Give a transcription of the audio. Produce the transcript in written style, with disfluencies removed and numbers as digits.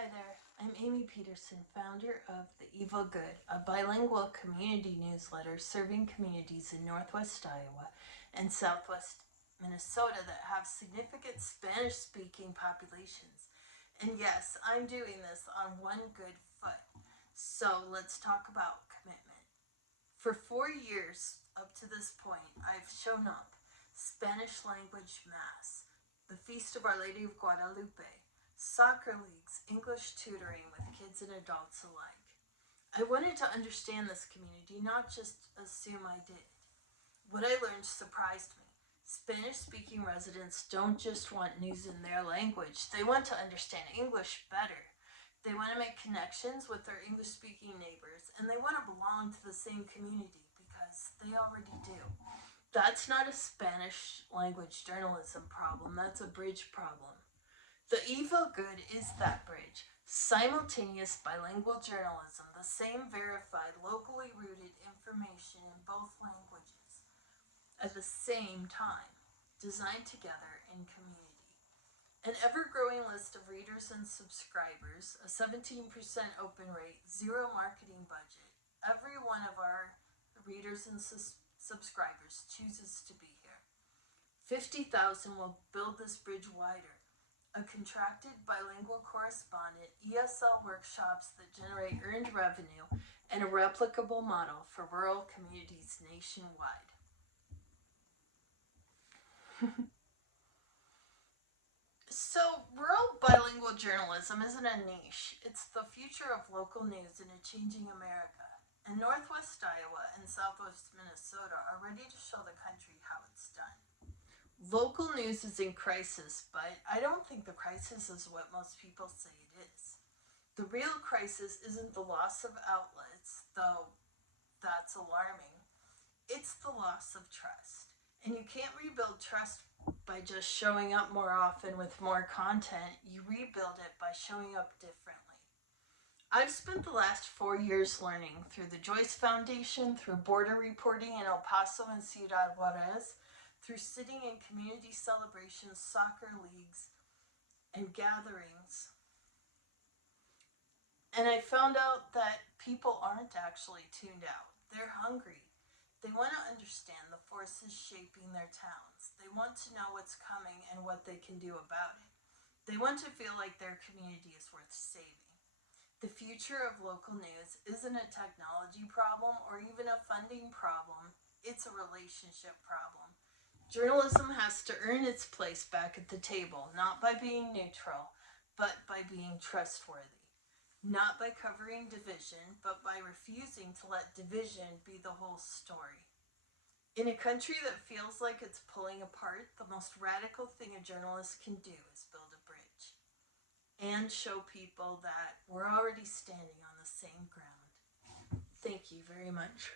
Hi there, I'm Amy Peterson, founder of The Evil Good, a bilingual community newsletter serving communities in Northwest Iowa and Southwest Minnesota that have significant Spanish-speaking populations. And yes, I'm doing this on one good foot. So let's talk about commitment. For 4 years up to this point, I've shown up. Spanish language mass, the Feast of Our Lady of Guadalupe, soccer leagues, English tutoring with kids and adults alike. I wanted to understand this community, not just assume I did. What I learned surprised me. Spanish-speaking residents don't just want news in their language, they want to understand English better. They want to make connections with their English-speaking neighbors, and they want to belong to the same community because they already do. That's not a Spanish language journalism problem, that's a bridge problem. The Evil Good is that bridge. Simultaneous bilingual journalism, the same verified, locally rooted information in both languages at the same time, designed together in community. An ever-growing list of readers and subscribers, a 17% open rate, zero marketing budget. Every one of our readers and subscribers chooses to be here. 50,000 will build this bridge wider. A contracted bilingual correspondent, ESL workshops that generate earned revenue, and a replicable model for rural communities nationwide. So, rural bilingual journalism isn't a niche. It's the future of local news in a changing America. And Northwest Iowa and Southwest Minnesota are ready to show the country how it's done. Local news is in crisis, but I don't think the crisis is what most people say it is. The real crisis isn't the loss of outlets, though that's alarming. It's the loss of trust. And you can't rebuild trust by just showing up more often with more content. You rebuild it by showing up differently. I've spent the last 4 years learning through the Joyce Foundation, through border reporting in El Paso and Ciudad Juarez, through sitting in community celebrations, soccer leagues, and gatherings. And I found out that people aren't actually tuned out. They're hungry. They want to understand the forces shaping their towns. They want to know what's coming and what they can do about it. They want to feel like their community is worth saving. The future of local news isn't a technology problem or even a funding problem. It's a relationship problem. Journalism has to earn its place back at the table, not by being neutral, but by being trustworthy. Not by covering division, but by refusing to let division be the whole story. In a country that feels like it's pulling apart, the most radical thing a journalist can do is build a bridge and show people that we're already standing on the same ground. Thank you very much.